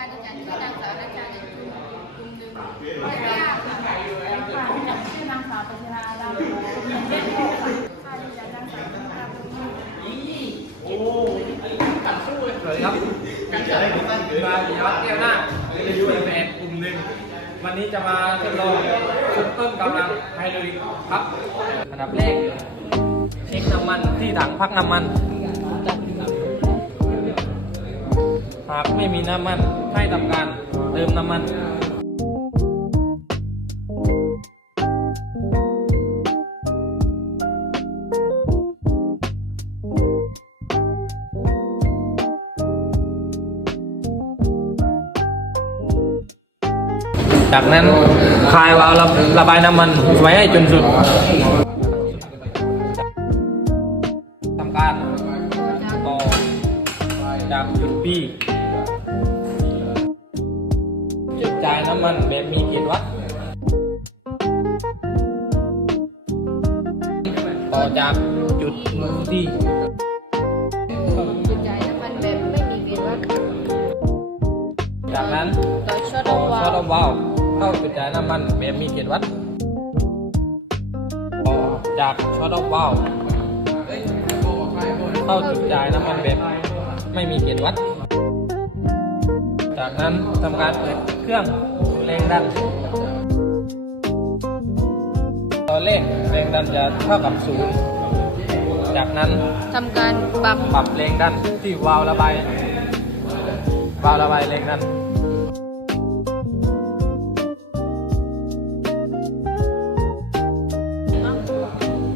ค่ะดิฉันชื่อนางสาวรัชชาเด่นชุมกลุ่มหนึ่งไม่ยากค่ะค่ะชื่อนางสาวปัญญาดาวเล่นโค่ะค่ะดิฉันนางสาวปัญญาดาวสวัสดีครับมาดีวัดแก้วหน้าเป็นยูเอฟเอ็กลุ่มหนึ่งวันนี้จะมาทดลองชุดต้นกำลังไฮดรลิกครับอันดับแรกเช็คน้ำมันที่ถังพักน้ำมัน หากไม่มีน้ำมันให้ทำการเติมน้ำมันจากนั้นคลายวาล์วระบายน้ำมันไว้ให้จนสุด ทำการต่อจากจุด B น้ำมันแบบมีเกณฑ์วัด ต่อจากจุด D จุดจ่ายน้ำมันแบบไม่มีเกณฑ์วัด จากนั้นต่อช็อตต่อวาช็อตล์ววาล์วเข้าจุดจ่ายน้ำมันแบบมีเกณฑ์วัด ต่อจากช็อตวาล์วเข้าจุดจ่ายน้ำมันแบบไม่มีเกณฑ์วัด จากนั้นทำการเปิดเครื่องแรงดัน ตอนแรกแรงดันจะเท่ากับศูนย์จากนั้นทำการปรับปรับแรงดันที่วาล์วระบายวาล์วระบายแรงดัน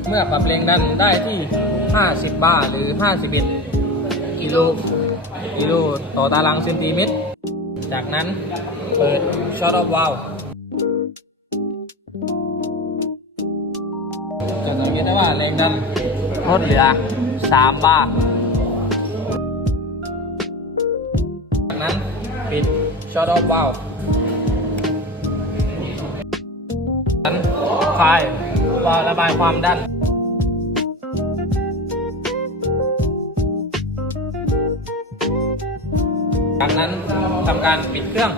เมื่อปรับแรงดันได้ที่ 50 บาร์หรือ 51 กิโลกิโลต่อตารางเซนติเมตร จากนั้นเปิดช็อตออฟวาลจะสังเกตได้ว่าแรงดันลดเหลือ 3 บาร์จากนั้นปิดช็อตออฟวาลนั้นคลายวาล์วระบายความดัน จากนั้นทำการปิดเครื่อง